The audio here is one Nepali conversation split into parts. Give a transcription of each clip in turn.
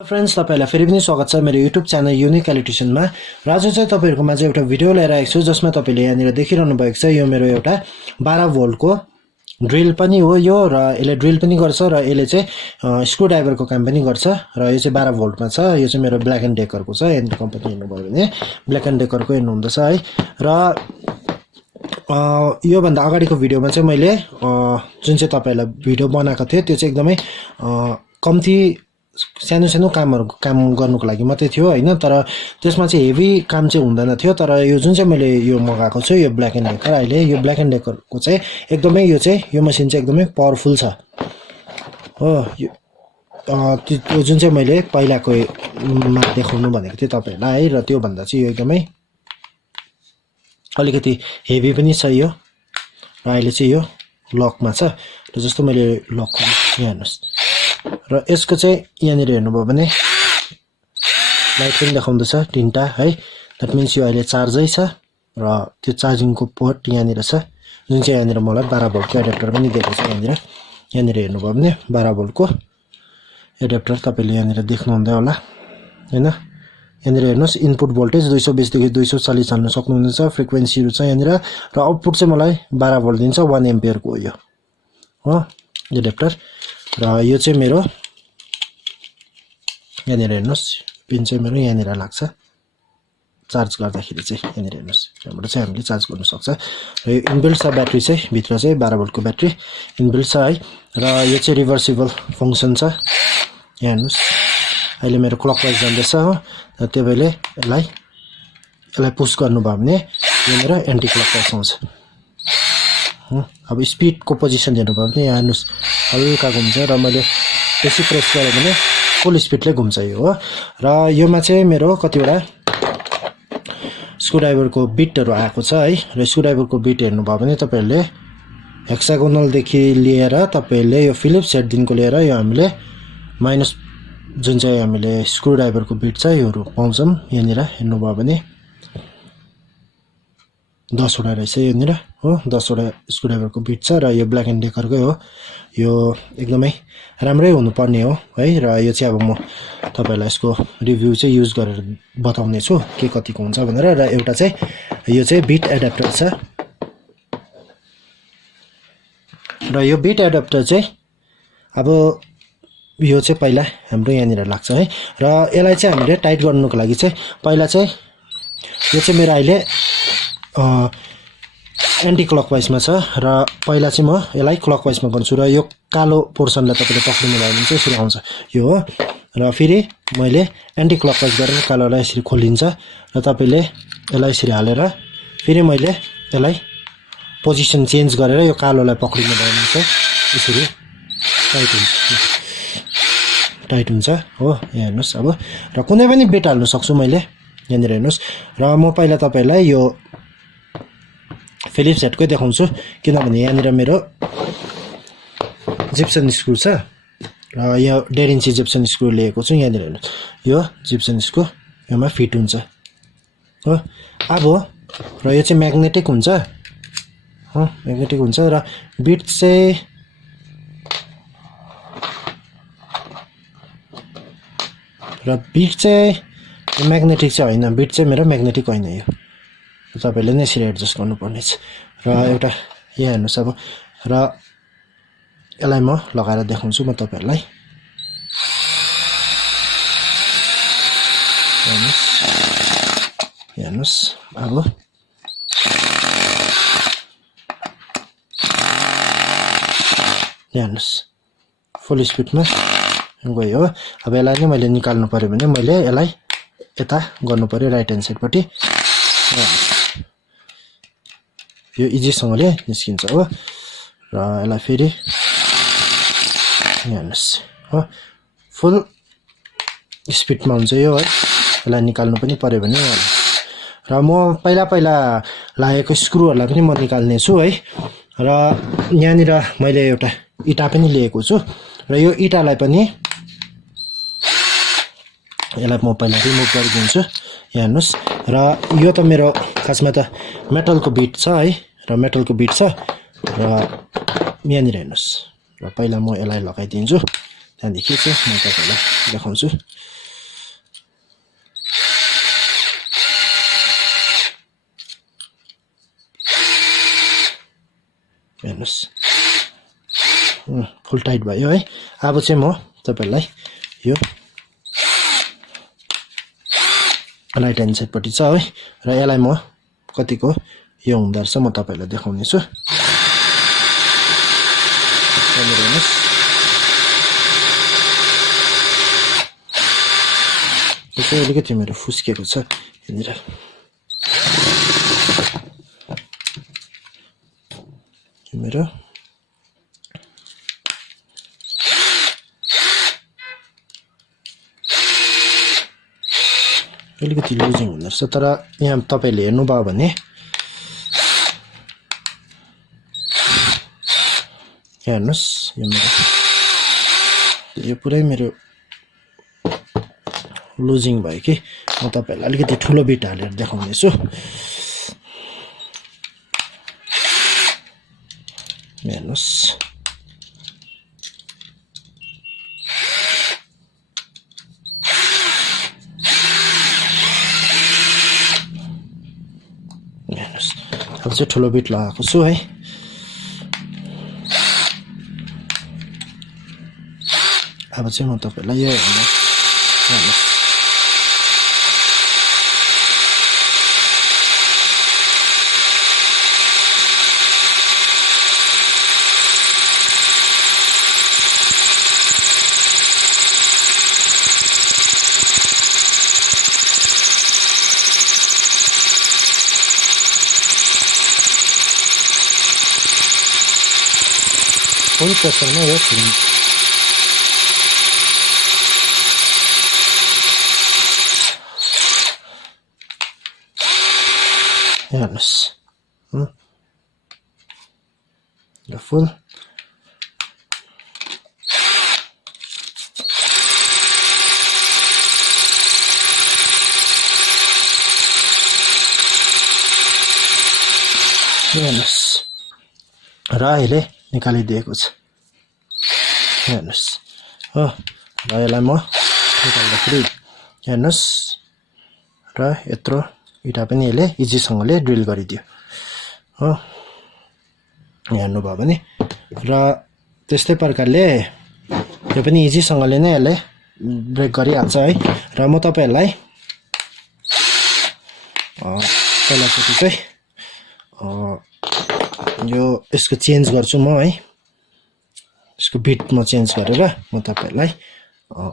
फ्रेन्ड्स तपाईहरुलाई फेरि पनि स्वागत छ मेरो युट्युब च्यानल युनिक इलेक्ट्रिशियनमा। र आज चाहिँ तपाईहरुको माझ एउटा भिडियो लिएर आएको छु जसमा तपाईले यहाँनिर देखिरहनु भएको छ यो मेरो एउटा 12 भोल्टको ड्रिल पनि हो यो र यसले ड्रिल पनि गर्छ र यसले चाहिँ स्क्रू ड्राइभरको काम पनि गर्छ र यो चाहिँ 12 भोल्टमा छ। यो चाहिँ मेरो ब्ल्याक एन्ड डेकरको छ। एन्ड कम्पनी हेर्नु भयो भने ब्ल्याक एन्ड डेकरको हेर्नु हुँदैछ है। र यो भन्दा अगाडिको भिडियोमा चाहिँ मैले जुन चाहिँ तपाईहरुलाई भिडियो बनाएको थिए त्यो चाहिँ एकदमै कम्ती सानो काम गर्नुको लागि मात्रै थियो हैन। तर त्यसमा चाहिँ हेभी काम चाहिँ हुँदैन थियो। तर यो जुन चाहिँ मैले यो मगाएको छु यो ब्ल्याक एन्ड डेकर अहिले यो ब्ल्याक एन्ड डेकरको चाहिँ एकदमै यो मसिन चाहिँ एकदमै पावरफुल छ हो। त्यो जुन चाहिँ मैले पहिलाको मा देखाउनु भनेको थिएँ तपाईहरुलाई है। र त्यो भन्दा चाहिँ यो एकदमै अलिकति हेभी पनि छ यो। र अहिले चाहिँ यो लकमा छ र जस्तो मैले लक यहाँ हेर्नुस्। र यसको चाहिँ यहाँनिर हेर्नुभयो भने लाइट पनि देखाउँदैछ तीनटा है। द्याट मिन्स यो अहिले चार्जै छ र त्यो चार्जिङको पोर्ट यहाँनिर छ जुन चाहिँ यहाँनिर मलाई 12 भोल्टको एडाप्टर पनि दिएको छ। यहाँनिर हेर्नुभयो भने 12 भोल्टको एडाप्टर तपाईले यहाँनिर देख्नुहुँदै होला हैन। यहाँनिर हेर्नुस् इनपुट भोल्टेज 220 देखि 240 हाल्न सक्नुहुन्छ। फ्रिक्वेन्सीहरु छ यहाँनिर र आउटपुट चाहिँ मलाई 12 भोल्ट दिन्छ 1 एम्पियर को यो हो एडाप्टर। र यो चाहिँ मेरो यहाँनिर हेर्नुस् पिन चाहिँ मेरो यहाँनिर लाग्छ चार्ज गर्दाखेरि चाहिँ यहाँनिर हेर्नुस् यहाँबाट चाहिँ हामीले चार्ज गर्न सक्छ। र यो इनबिल्ट छ ब्याट्री चाहिँ भित्र चाहिँ 12 भोल्टको ब्याट्री इनबिल्ट छ है। र यो चाहिँ रिभर्सिबल फंक्सन छ यहाँ हेर्नुस् अहिले मेरो क्लकवाइज जाँदैछ हो। र त्यो भएले यसलाई पुश गर्नुभयो भने यो मेरो एन्टी क्लकवाइज आउँछ। अब स्पिडको पोजिसन हेर्नुभयो भने यहाँ हेर्नुस् हल्का घुम्छ र मैले बेसी प्रेस गरेँ भने फुल स्पिडले घुम्छ यो हो। र योमा चाहिँ मेरो कतिवटा स्क्रुड्राइभरको बिटहरु आएको छ है। र स्क्रुड्राइभरको बिट हेर्नुभयो भने तपाईहरुले हेक्सागोनल देखि लिएर तपाईले यो फिलिप्स हेडदेखिको लिएर यो हामीले माइनस जुन चाहिँ हामीले स्क्रुड्राइभरको बिट छ योहरु पाउँछौं। यहाँनिर हेर्नुभयो भने 10 वटा रहेछ यहाँनिर हो 10 वटा स्क्रुड्राइभरको बिट छ। र यो ब्ल्याक एन्ड डेकरकै हो यो एकदमै राम्रै हुनुपर्ने हो है। र यो चाहिँ अब म तपाईहरुलाई यसको रिभ्यु चाहिँ युज गरेर बताउने छु के कतिको हुन्छ भनेर। र एउटा चाहिँ यो चाहिँ बिट एडाप्टर छ र यो बिट एडाप्टर चाहिँ अब यो चाहिँ पहिला हाम्रो यहाँनिर लाग्छ है। र यसलाई चाहिँ हामीले टाइट गर्नुको लागि चाहिँ पहिला चाहिँ यो चाहिँ मेरो अहिले एन्टी क्लकवाइजमा छ र पहिला चाहिँ म यसलाई क्लकवाइजमा गर्छु। र यो कालो पोर्सनलाई तपाईले पक्रिनु भयो भने चाहिँ यसरी आउँछ यो हो। र फेरि मैले एन्टी क्लकवाइज गरेर कालोलाई यसरी खोलिन्छ र तपाईले यसलाई यसरी हालेर फेरि मैले यसलाई पोजिसन चेन्ज गरेर यो कालोलाई पक्रिनु भयो भने चाहिँ यसरी टाइट हुन्छ हो। यहाँ हेर्नुस् अब र कुनै पनि बिट हाल्न सक्छु मैले यहाँनिर हेर्नुस्। र म पहिला तपाईहरुलाई यो फिलिप्स हेडकै देखाउँछु किनभने यहाँनिर मेरो जिप्सन स्क्रू छ र यो 1.5 इन्ची जिप्सन स्क्रू लिएको छु। यहाँनिर हेर्नुस् यो जिप्सन स्क्रू योमा फिट हुन्छ हो। अब र यो चाहिँ म्याग्नेटिक हुन्छ हो म्याग्नेटिक हुन्छ र बिट चाहिँ म्याग्नेटिक चाहिँ हैन। बिट चाहिँ मेरो म्याग्नेटिक हैन यो तपाईले नै यसरी एडजस्ट गर्नुपर्ने छ। र एउटा यहाँ हेर्नुस् अब र यसलाई म लगाएर देखाउँछु म तपाईहरुलाई हेर्नुस् अब हेर्नुस् फुल स्पिडमा गयो हो। अब यसलाई नै मैले निकाल्नु पर्यो भने मैले यसलाई यता गर्नु पर्यो राइट ह्यान्ड साइडपट्टि यो इजीसँगले निस्किन्छ हो। र यसलाई फेरि हेर्नुस् हो फुल स्पिडमा हुन्छ यो है। यसलाई निकाल्नु पनि पर्यो भने र म पहिला लागेको स्क्रूहरुलाई पनि म निकाल्ने छु है। र यहाँनिर मैले एउटा इटा पनि लिएको छु र यो इटालाई पनि यसलाई म पहिला रिमुभ गरिदिन्छु यहाँ हेर्नुस्। र यो त मेरो खासमा त मेटलको बिट छ है र मेटलको बिट छ र यहाँनिर हेर्नुस्। र पहिला म यसलाई लगाइदिन्छु त्यहाँदेखि चाहिँ म तपाईलाई देखाउँछु हेर्नुस् फुल टाइट भयो है अब चाहिँ म तपाईलाई यो राइट ह्यान्ड साइडपट्टि छ है र यसलाई म कतिको यो हुँदो रहेछ म तपाईलाई देखाउने छु हेर्नुस् यो चाहिँ अलिकति मेरो फुस्केको छ यहाँनिर मेरो अलिकति लुजिङ हुँदो रहेछ तर यहाँ तपाईले हेर्नुभयो भने हेर्नुस् यो पुरै मेरो लुजिङ भयो कि म तपाईलाई अलिकति ठुलो बिट हालेर देखाउने छु हेर्नुस् अब चाहिँ ठुलो बिट लगाएको छु है अब चाहिँ म तपाईलाई यो हेर्नुस् फुल प्रेसरमा यो हेर्नुस् यो फुल हेर्नुस् र अहिले निकालिदिएको छ हेर्नुस् हो र यसलाई म निकाल्दाखेरि हेर्नुस् र यत्रो इटा पनि यसले इजीसँगले ड्रिल गरिदियो हो हेर्नुभयो भने र त्यस्तै प्रकारले यो पनि इजीसँगले नै यसले ब्रेक गरिहाल्छ है र म तपाईहरुलाई पहिलाचोटि चाहिँ यो यसको चेन्ज गर्छु म है यसको बिट म चेन्ज गरेर म तपाईहरुलाई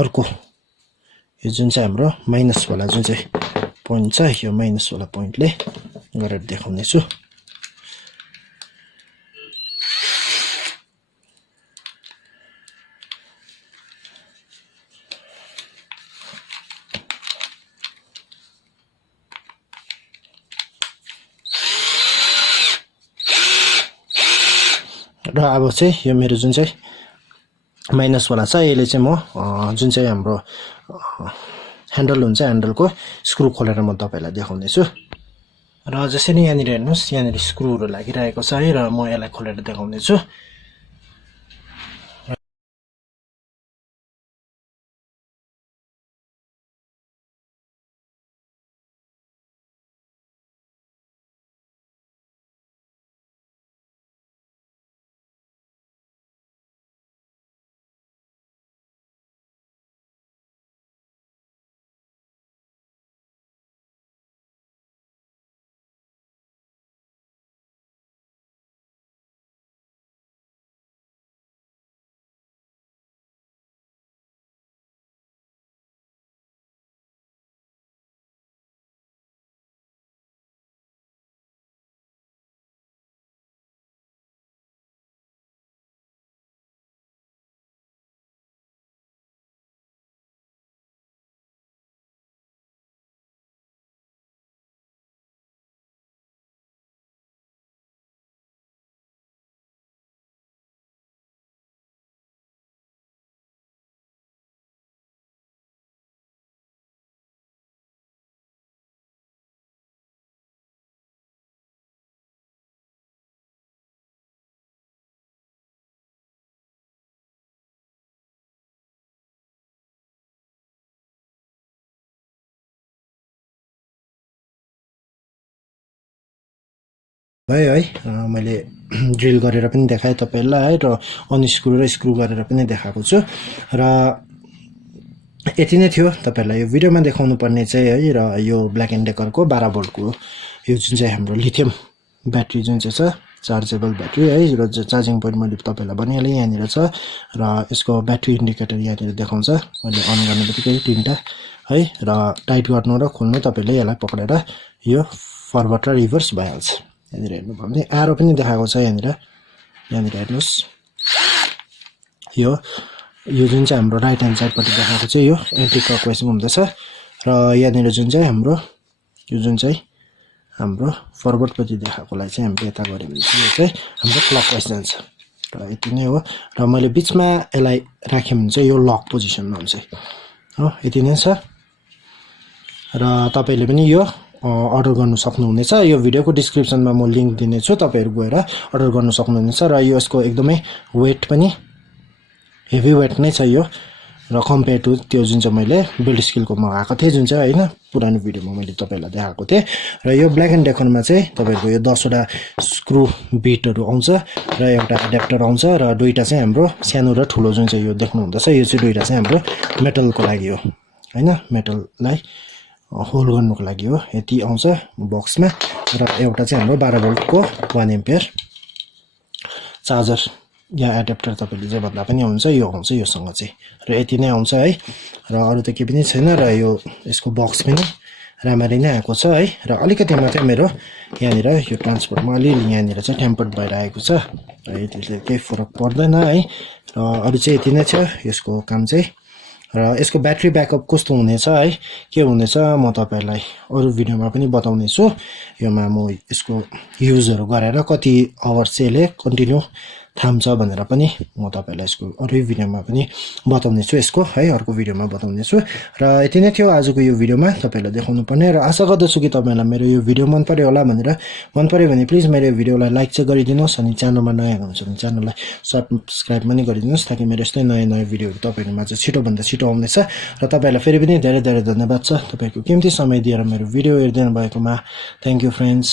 अर्को यो जुन चाहिँ हाम्रो माइनस वाला जुन चाहिँ पोइन्ट छ यो माइनस वाला पोइन्टले गरेर देखाउने छु र अब चाहिँ यो मेरो जुन चाहिँ माइनस वाला छ यसले चाहिँ म जुन चाहिँ हाम्रो ह्यान्डल हुन्छ ह्यान्डलको स्क्रु खोलेर म तपाईलाई देखाउने छु र जसरी यहाँनिर हेर्नुस् यहाँनिर स्क्रुहरु लागिरहेको छ है र म यसलाई खोलेर देखाउने छु भयो है मैले ड्रिल गरेर पनि देखाएँ तपाईहरुलाई है र अनस्क्रु र स्क्रु गरेर पनि देखाएको छु र यति नै थियो तपाईहरुलाई यो भिडियोमा देखाउनु पर्ने चाहिँ है र यो ब्ल्याक एन्ड डेकरको 12 भोल्टको यो जुन चाहिँ हाम्रो लिथियम ब्याट्री जुन चाहिँ छ चार्जेबल ब्याट्री है र चार्जिङ पोइन्ट मैले तपाईहरुलाई भनिहालेँ यहाँनिर छ र यसको ब्याट्री इन्डिकेटर यहाँनिर देखाउँछ मैले अन गर्नेबित्तिकै तीनटा है र टाइट गर्नु र खोल्नु तपाईले यसलाई पक्रेर यो फरवर्ड र रिभर्स भइहाल्छ यहाँनिर हेर्नुभयो भने एरो पनि देखाएको छ यहाँनिर हेर्नुस् यो जुन चाहिँ हाम्रो राइट ह्यान्ड साइडपट्टि देखाएको चाहिँ यो एन्टी क्लकवाइज हुँदैछ र यहाँनिर जुन चाहिँ हाम्रो यो जुन चाहिँ हाम्रो फरवर्डपट्टि देखाएकोलाई चाहिँ हामीले यता गऱ्यौँ भने यो चाहिँ हाम्रो क्लकवाइज जान्छ र यति नै हो र मैले बिचमा यसलाई राखेँ भने चाहिँ यो लक पोजिसनमा हुन्छ हो यति नै छ र तपाईले पनि यो अर्डर गर्नु सक्नुहुनेछ यो भिडियोको डिस्क्रिप्सनमा म लिंक दिनेछु तपाईहरु गएर अर्डर गर्नु सक्नुहुनेछ र यसको एकदमै वेट पनि हेभी वेट नै छ यो र कम्पेयर टु त्यो जुन चाहिँ मैले बिल्ड स्किलको मगाएको थिएँ जुन चाहिँ हैन पुरानो भिडियोमा मैले तपाईहरुलाई देखाएको थिएँ र यो ब्ल्याक एन्ड डेकरमा चाहिँ तपाईहरुको यो 10 वटा स्क्रु बिटहरु आउँछ र एउटा एडाप्टर आउँछ र दुईटा चाहिँ हाम्रो सानो र ठुलो जुन चाहिँ यो देख्नु हुँदैछ यो चाहिँ दुईटा चाहिँ हाम्रो मेटलको लागि हो हैन मेटललाई होल्ड गर्नुको लागि हो यति आउँछ बक्समा र एउटा चाहिँ हाम्रो 12 भोल्टको 1 एम्पियर चार्जर या एडाप्टर तपाईले जे भन्दा पनि हुन्छ यो आउँछ योसँग चाहिँ र यति नै आउँछ है र अरु त के पनि छैन र यो यसको बक्स पनि राम्ररी नै आएको छ है र अलिकति मात्रै मेरो यहाँनिर यो ट्रान्सपोर्टमा अलिअलि यहाँनिर चाहिँ टेम्पर्ड भइरहेको छ र यसले केही फरक पर्दैन है र अरु चाहिँ यति नै छ यसको काम चाहिँ र यसको ब्याट्री ब्याकअप कस्तो हुनेछ है के हुनेछ म तपाईहरुलाई अरु भिडियोमा पनि बताउने छु योमा म यसको युजहरु गरेर कति आवर चाहिँ यसले कन्टिन्यू थाम्छ भनेर पनि म तपाईहरुलाई यसको अरु भिडियोमा पनि बताउने छु यसको है अर्को भिडियोमा बताउने छु र यति नै थियो आजको यो भिडियोमा तपाईहरुलाई देखाउनु पर्ने र आशा गर्दछु कि तपाईहरुलाई मेरो यो भिडियो मन पर्यो होला भनेर मन पर्यो भने प्लिज मेरो भिडियोलाई लाइक चाहिँ गरिदिनुस् अनि च्यानलमा नयाँ हुनुहुन्छ भने च्यानललाई सब्स्क्राइब पनि गरिदिनुस् ताकि मेरो यस्तै नयाँ नयाँ भिडियोहरु तपाईहरुमा चाहिँ छिटो भन्दा छिटो आउनेछ र तपाईहरुलाई फेरि पनि धेरै धेरै धन्यवाद छ तपाईहरुको कीमती समय दिएर मेरो भिडियो हेर्दिनु भएकोमा थ्यांक यू फ्रेन्ड्स